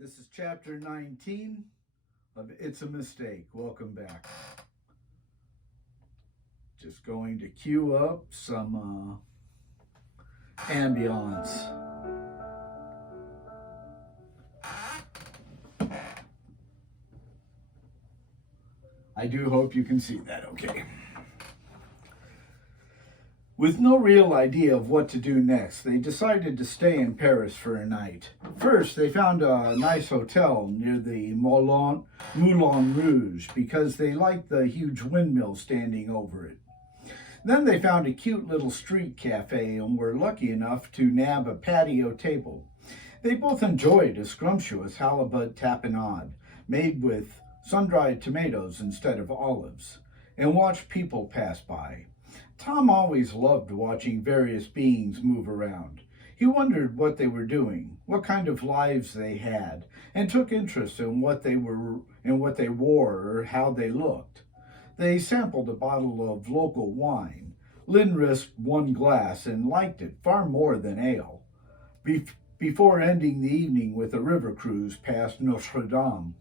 This is chapter 19 of It's a Mistake. Welcome back. Just going to cue up some ambience. I do hope you can see that okay. With no real idea of what to do next, they decided to stay in Paris for a night. First, they found a nice hotel near the Moulin Rouge because they liked the huge windmill standing over it. Then they found a cute little street cafe and were lucky enough to nab a patio table. They both enjoyed a scrumptious halibut tapenade made with sun-dried tomatoes instead of olives, and watched people pass by. Tom always loved watching various beings move around. He wondered what they were doing, what kind of lives they had, and took interest in what they wore or how they looked. They sampled a bottle of local wine. Lynn risked one glass and liked it far more than ale, before ending the evening with a river cruise past Notre Dame.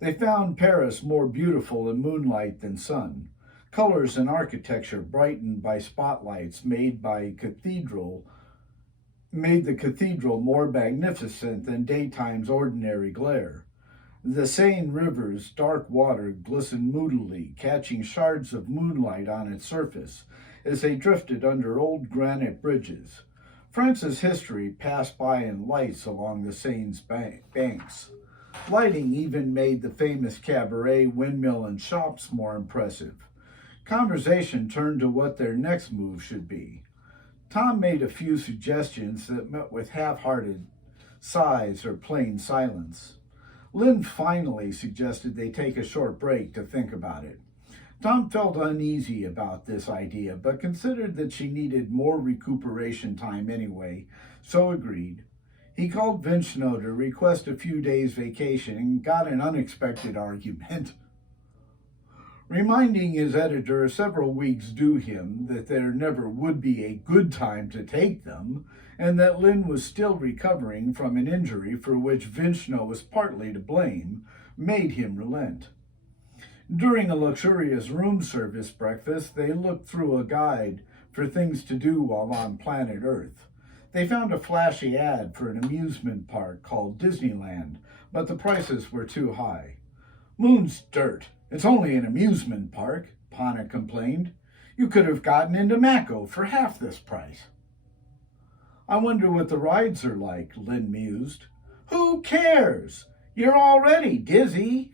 They found Paris more beautiful in moonlight than sun. Colors and architecture brightened by spotlights made the cathedral more magnificent than daytime's ordinary glare. The Seine River's dark water glistened moodily, catching shards of moonlight on its surface as they drifted under old granite bridges. France's history passed by in lights along the Seine's banks. Lighting even made the famous cabaret, windmill, and shops more impressive. Conversation turned to what their next move should be. Tom made a few suggestions that met with half-hearted sighs or plain silence. Lynn finally suggested they take a short break to think about it. Tom felt uneasy about this idea, but considered that she needed more recuperation time anyway, so agreed. He called Vincenot to request a few days' vacation and got an unexpected argument. Reminding his editor several weeks due him that there never would be a good time to take them, and that Lynn was still recovering from an injury for which Vincenot was partly to blame, made him relent. During a luxurious room service breakfast, they looked through a guide for things to do while on planet Earth. They found a flashy ad for an amusement park called Disneyland, but the prices were too high. "Moon's dirt. It's only an amusement park," Pana complained. "You could have gotten into Mako for half this price." "I wonder what the rides are like," Lynn mused. "Who cares? You're already dizzy."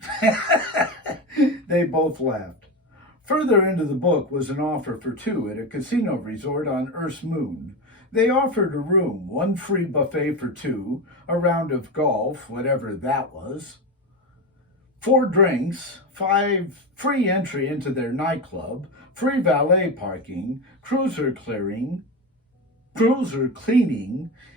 They both laughed. Further into the book was an offer for two at a casino resort on Earth's moon. They offered a room, one free buffet for two, a round of golf, whatever that was, 4 drinks, 5 free entry into their nightclub, free valet parking, cruiser cleaning,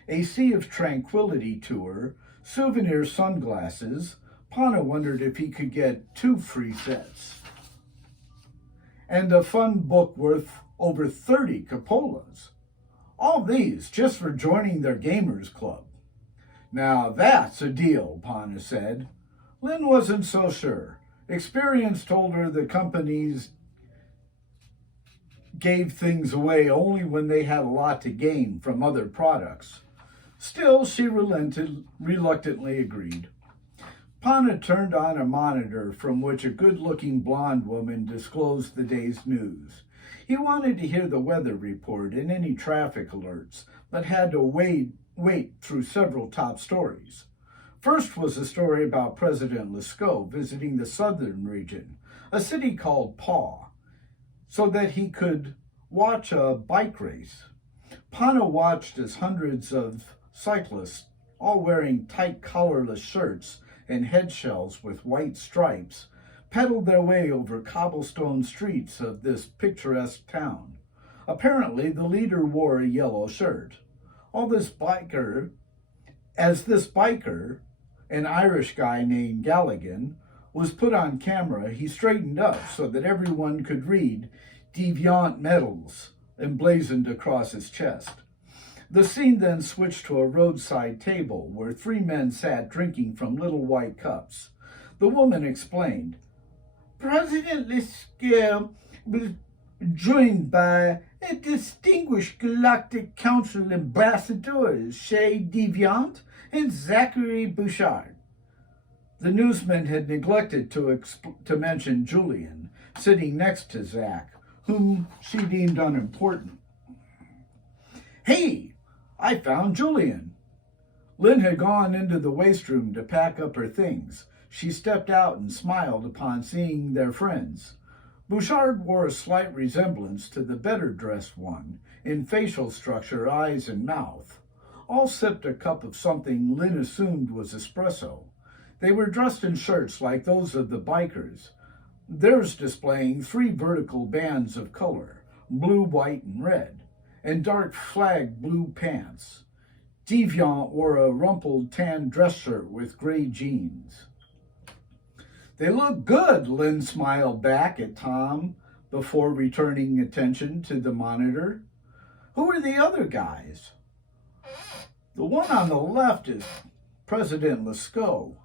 a Sea of Tranquility tour, souvenir sunglasses. Pana wondered if he could get 2 free sets, and a fun book worth over 30 cupolas. All these just for joining their gamers club. "Now that's a deal," Pana said. Lynn wasn't so sure. Experience told her the companies gave things away only when they had a lot to gain from other products. Still, she reluctantly agreed. Pana turned on a monitor from which a good-looking blonde woman disclosed the day's news. He wanted to hear the weather report and any traffic alerts, but had to wait through several top stories. First was a story about President Lescaut visiting the southern region, a city called Pau, so that he could watch a bike race. Pana watched as hundreds of cyclists, all wearing tight collarless shirts and head shells with white stripes, pedaled their way over cobblestone streets of this picturesque town. Apparently, the leader wore a yellow shirt. This biker, an Irish guy named Galligan, was put on camera, he straightened up so that everyone could read "Deviant Metals" emblazoned across his chest. The scene then switched to a roadside table where three men sat drinking from little white cups. The woman explained, President Lescure was joined by a distinguished Galactic Council ambassadors, Shay Deviant and Zachary Bouchard. The newsman had neglected to mention Julian, sitting next to Zach, whom she deemed unimportant. Hey, I found Julian. Lynn had gone into the waste room to pack up her things. She stepped out and smiled upon seeing their friends. Bouchard wore a slight resemblance to the better-dressed one, in facial structure, eyes, and mouth. All sipped a cup of something Lynn assumed was espresso. They were dressed in shirts like those of the bikers, theirs displaying three vertical bands of color, blue, white, and red, and dark flag blue pants. Deviant wore a rumpled tan dress shirt with gray jeans. They look good, Lynn smiled back at Tom before returning attention to the monitor. Who are the other guys? The one on the left is President Lescure.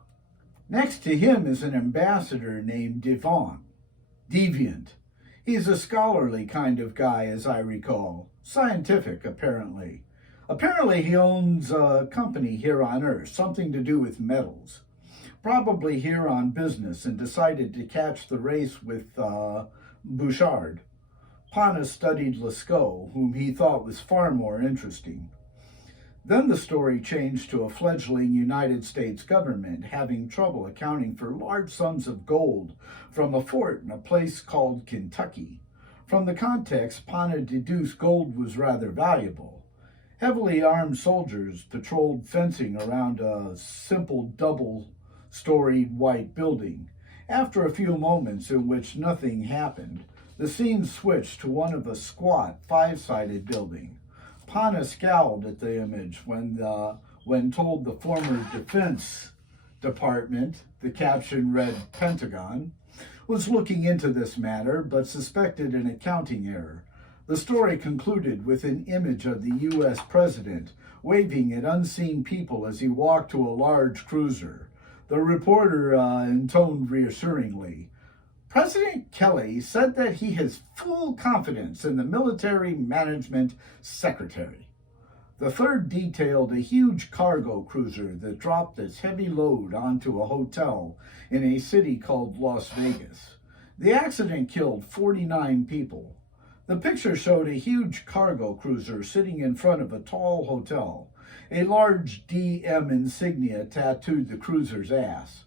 Next to him is an ambassador named Deviant. He's a scholarly kind of guy, as I recall. Scientific, apparently. Apparently he owns a company here on Earth, something to do with metals. Probably here on business and decided to catch the race with Bouchard. Pana studied Lescure, whom he thought was far more interesting. Then the story changed to a fledgling United States government having trouble accounting for large sums of gold from a fort in a place called Kentucky. From the context, Pana deduced gold was rather valuable. Heavily armed soldiers patrolled fencing around a simple double-storied white building. After a few moments in which nothing happened, the scene switched to one of a squat, five-sided building. Pana scowled at the image when told the former Defense Department, the caption read Pentagon, was looking into this matter but suspected an accounting error. The story concluded with an image of the U.S. President waving at unseen people as he walked to a large cruiser. The reporter intoned reassuringly, President Kelly said that he has full confidence in the military management secretary. The third detailed a huge cargo cruiser that dropped its heavy load onto a hotel in a city called Las Vegas. The accident killed 49 people. The picture showed a huge cargo cruiser sitting in front of a tall hotel. A large DM insignia tattooed the cruiser's ass.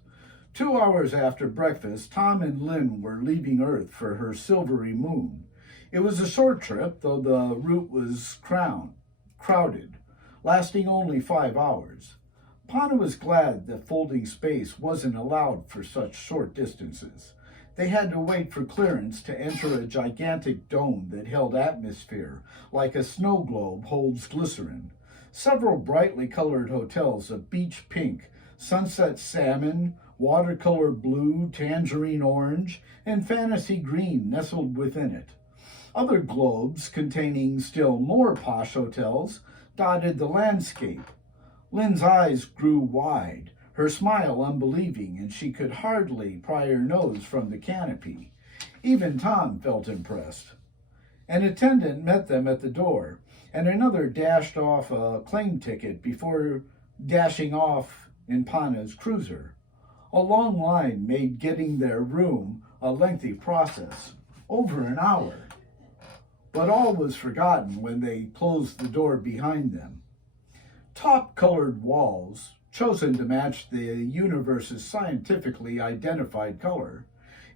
2 hours after breakfast, Tom and Lynn were leaving Earth for her silvery moon. It was a short trip, though the route was crowded, lasting only 5 hours. Pana was glad that folding space wasn't allowed for such short distances. They had to wait for clearance to enter a gigantic dome that held atmosphere, like a snow globe holds glycerin. Several brightly colored hotels of beach pink, sunset salmon, watercolor blue, tangerine orange, and fantasy green nestled within it. Other globes containing still more posh hotels dotted the landscape. Lynn's eyes grew wide, her smile unbelieving, and she could hardly pry her nose from the canopy. Even Tom felt impressed. An attendant met them at the door, and another dashed off a claim ticket before dashing off in Pana's cruiser. A long line made getting their room a lengthy process, over an hour. But all was forgotten when they closed the door behind them. Top-colored walls, chosen to match the universe's scientifically identified color,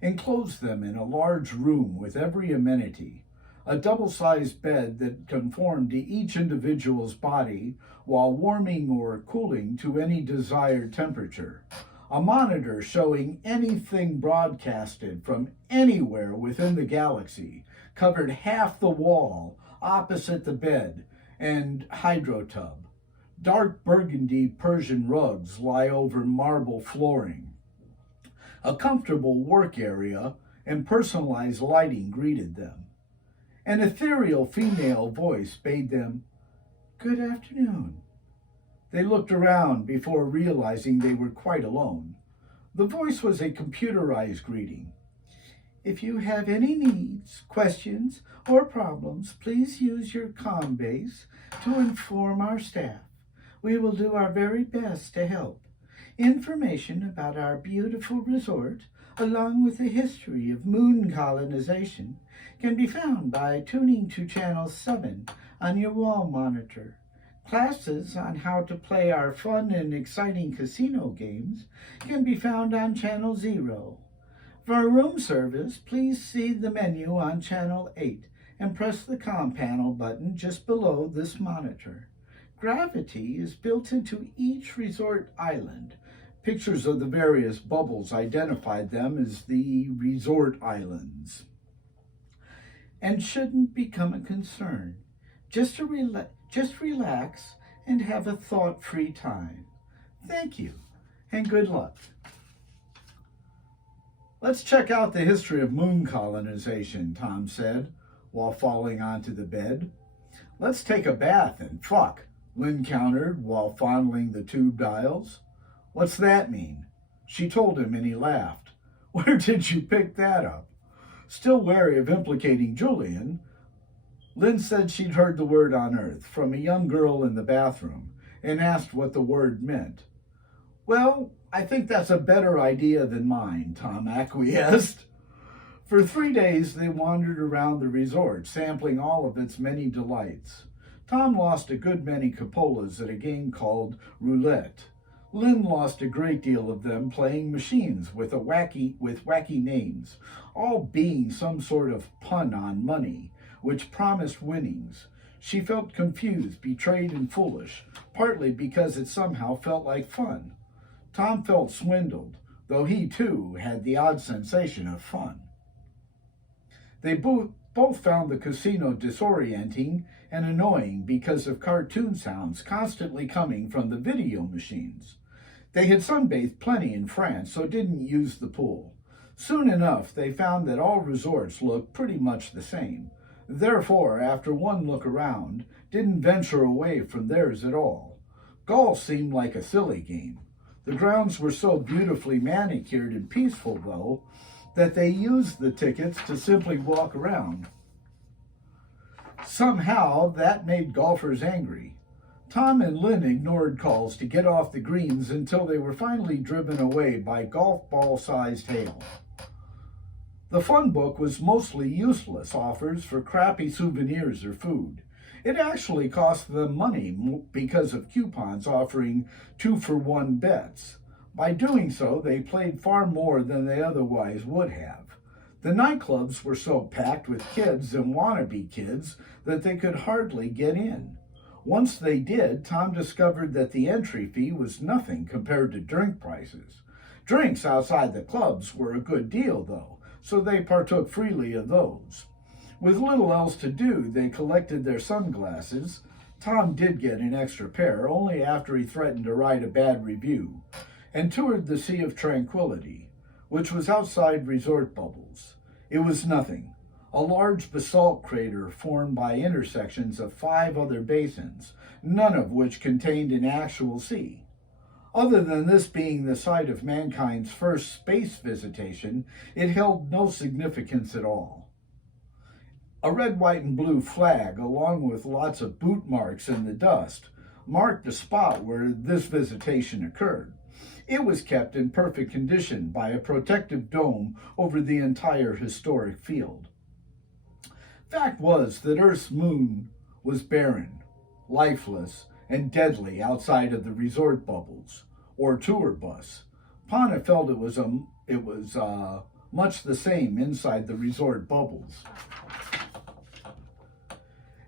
enclosed them in a large room with every amenity. A double-sized bed that conformed to each individual's body while warming or cooling to any desired temperature. A monitor showing anything broadcasted from anywhere within the galaxy covered half the wall opposite the bed and hydrotub. Dark burgundy Persian rugs lie over marble flooring. A comfortable work area and personalized lighting greeted them. An ethereal female voice bade them, Good afternoon. They looked around before realizing they were quite alone. The voice was a computerized greeting. If you have any needs, questions, or problems, please use your comm base to inform our staff. We will do our very best to help. Information about our beautiful resort, along with the history of moon colonization, can be found by tuning to Channel 7 on your wall monitor. Classes on how to play our fun and exciting casino games can be found on Channel 0. For room service, please see the menu on Channel 8 and press the comm panel button just below this monitor. Gravity is built into each resort island. Pictures of the various bubbles identified them as the resort islands, and shouldn't become a concern. Just relax and have a thought-free time. Thank you, and good luck. Let's check out the history of moon colonization, Tom said, while falling onto the bed. Let's take a bath and fuck, Lynn countered while fondling the tube dials. What's that mean? She told him and he laughed. Where did you pick that up? Still wary of implicating Julian, Lynn said she'd heard the word on Earth from a young girl in the bathroom and asked what the word meant. Well, I think that's a better idea than mine, Tom acquiesced. For 3 days, they wandered around the resort, sampling all of its many delights. Tom lost a good many cupolas at a game called roulette. Lynn lost a great deal of them playing machines with wacky names, all being some sort of pun on money, which promised winnings. She felt confused, betrayed, and foolish, partly because it somehow felt like fun. Tom felt swindled, though he too had the odd sensation of fun. They both found the casino disorienting and annoying because of cartoon sounds constantly coming from the video machines. They had sunbathed plenty in France, so didn't use the pool. Soon enough, they found that all resorts looked pretty much the same. Therefore, after one look around, didn't venture away from theirs at all. Golf seemed like a silly game. The grounds were so beautifully manicured and peaceful, though, that they used the tickets to simply walk around. Somehow, that made golfers angry. Tom and Lynn ignored calls to get off the greens until they were finally driven away by golf ball-sized hail. The fun book was mostly useless offers for crappy souvenirs or food. It actually cost them money because of coupons offering 2-for-1 bets. By doing so, they played far more than they otherwise would have. The nightclubs were so packed with kids and wannabe kids that they could hardly get in. Once they did, Tom discovered that the entry fee was nothing compared to drink prices. Drinks outside the clubs were a good deal, though, so they partook freely of those. With little else to do, they collected their sunglasses. Tom did get an extra pair, only after he threatened to write a bad review, and toured the Sea of Tranquility, which was outside resort bubbles. It was nothing. A large basalt crater formed by intersections of 5 other basins, none of which contained an actual sea. Other than this being the site of mankind's first space visitation, it held no significance at all. A red, white, and blue flag, along with lots of boot marks in the dust, marked the spot where this visitation occurred. It was kept in perfect condition by a protective dome over the entire historic field. Fact was that Earth's moon was barren, lifeless, and deadly outside of the resort bubbles, or tour bus. Pana felt it was much the same inside the resort bubbles.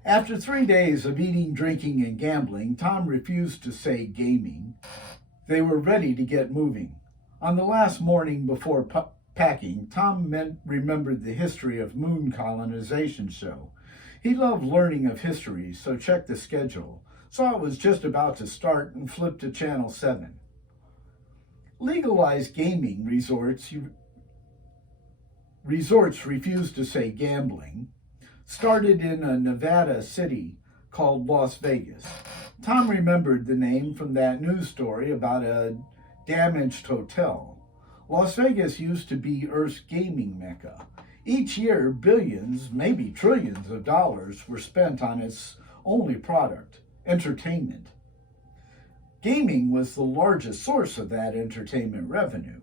After 3 days of eating, drinking, and gambling, Tom refused to say gaming. They were ready to get moving. On the last morning before packing, Tom remembered the history of moon colonization show. He loved learning of history, so checked the schedule. Saw it was just about to start and flipped to Channel 7. Legalized gaming resorts refused to say gambling. Started in a Nevada city, called Las Vegas. Tom remembered the name from that news story about a damaged hotel. Las Vegas used to be Earth's gaming mecca. Each year, billions, maybe trillions of dollars were spent on its only product, entertainment. Gaming was the largest source of that entertainment revenue.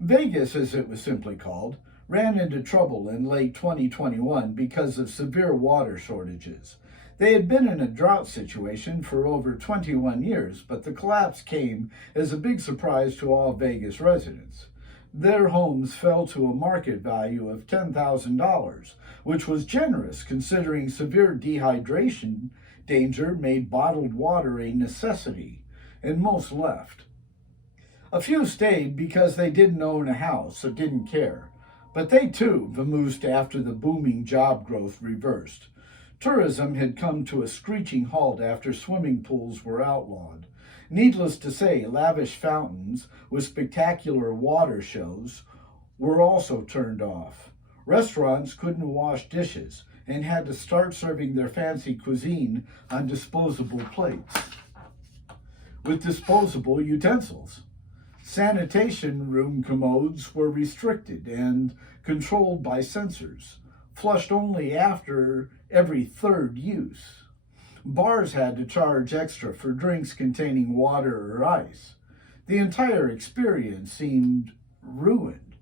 Vegas, as it was simply called, ran into trouble in late 2021 because of severe water shortages. They had been in a drought situation for over 21 years, but the collapse came as a big surprise to all Vegas residents. Their homes fell to a market value of $10,000, which was generous considering severe dehydration danger made bottled water a necessity, and most left. A few stayed because they didn't own a house or didn't care, but they too vamoosed after the booming job growth reversed. Tourism had come to a screeching halt after swimming pools were outlawed. Needless to say, lavish fountains with spectacular water shows were also turned off. Restaurants couldn't wash dishes and had to start serving their fancy cuisine on disposable plates with disposable utensils. Sanitation room commodes were restricted and controlled by sensors, flushed only after every third use. Bars had to charge extra for drinks containing water or ice. The entire experience seemed ruined.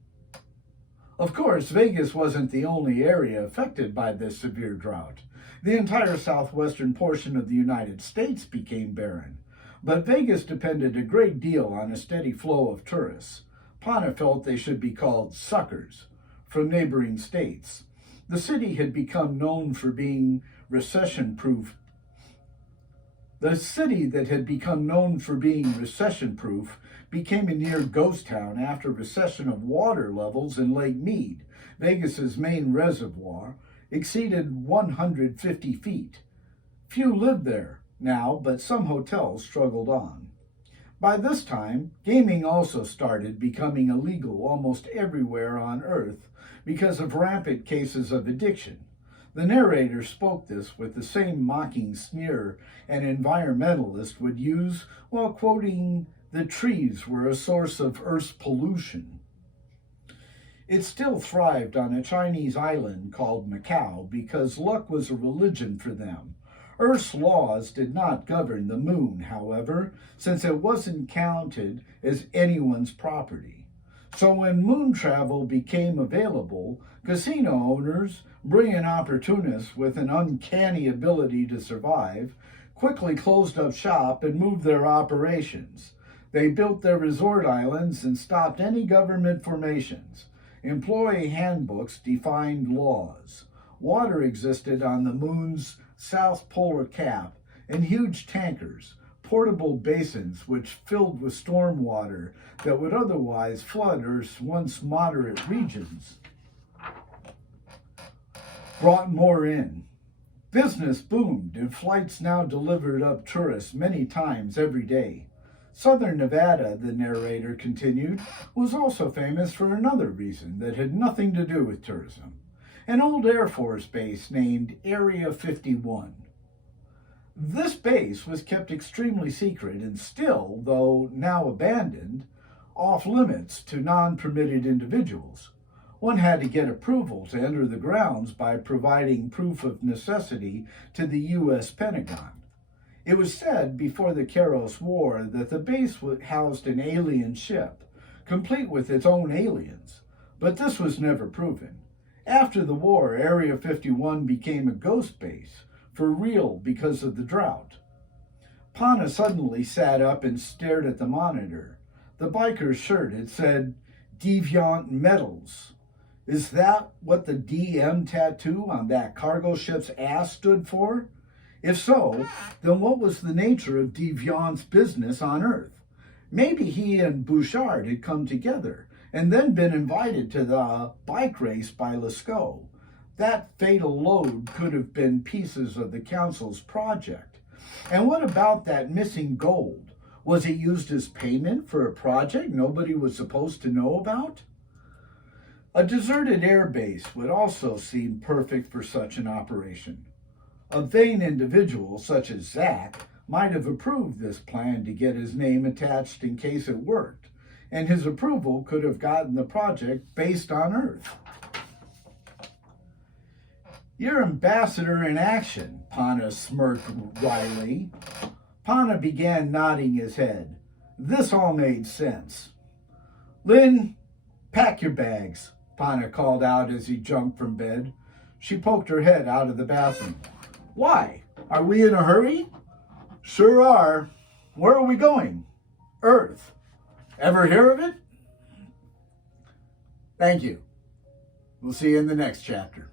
Of course, Vegas wasn't the only area affected by this severe drought. The entire southwestern portion of the United States became barren. But Vegas depended a great deal on a steady flow of tourists. Pana felt they should be called suckers from neighboring states. The city had become known for being recession-proof. The city that had become known for being recession-proof became a near ghost town after recession of water levels in Lake Mead, Vegas's main reservoir, exceeded 150 feet. Few lived there now, but some hotels struggled on. By this time, gaming also started becoming illegal almost everywhere on Earth because of rampant cases of addiction. The narrator spoke this with the same mocking sneer an environmentalist would use while quoting the trees were a source of Earth's pollution. It still thrived on a Chinese island called Macau because luck was a religion for them. Earth's laws did not govern the moon, however, since it wasn't counted as anyone's property. So when moon travel became available, casino owners, brilliant opportunists with an uncanny ability to survive, quickly closed up shop and moved their operations. They built their resort islands and stopped any government formations. Employee handbooks defined laws. Water existed on the moon's south polar cap, and huge tankers, portable basins which filled with storm water that would otherwise flood Earth's once moderate regions, brought more in. Business boomed, and flights now delivered up tourists many times every day. Southern Nevada, the narrator continued, was also famous for another reason that had nothing to do with tourism. An old Air Force base named Area 51. This base was kept extremely secret and still, though now abandoned, off limits to non-permitted individuals. One had to get approval to enter the grounds by providing proof of necessity to the U.S. Pentagon. It was said before the Karos War that the base housed an alien ship, complete with its own aliens, but this was never proven. After the war, Area 51 became a ghost base, for real because of the drought. Pana suddenly sat up and stared at the monitor. The biker's shirt had said, Deviant Metals. Is that what the DM tattoo on that cargo ship's ass stood for? If so, then what was the nature of Deviant's business on Earth? Maybe he and Bouchard had come together and then been invited to the bike race by Lascaux. That fatal load could have been pieces of the council's project. And what about that missing gold? Was it used as payment for a project nobody was supposed to know about? A deserted airbase would also seem perfect for such an operation. A vain individual such as Zack might have approved this plan to get his name attached in case it worked, and his approval could have gotten the project based on Earth. "You're ambassador in action," Pana smirked wryly. Pana began nodding his head. This all made sense. "Lynn, pack your bags," Pana called out as he jumped from bed. She poked her head out of the bathroom. "Why? Are we in a hurry?" "Sure are. Where are we going?" "Earth. Ever hear of it?" Thank you. We'll see you in the next chapter.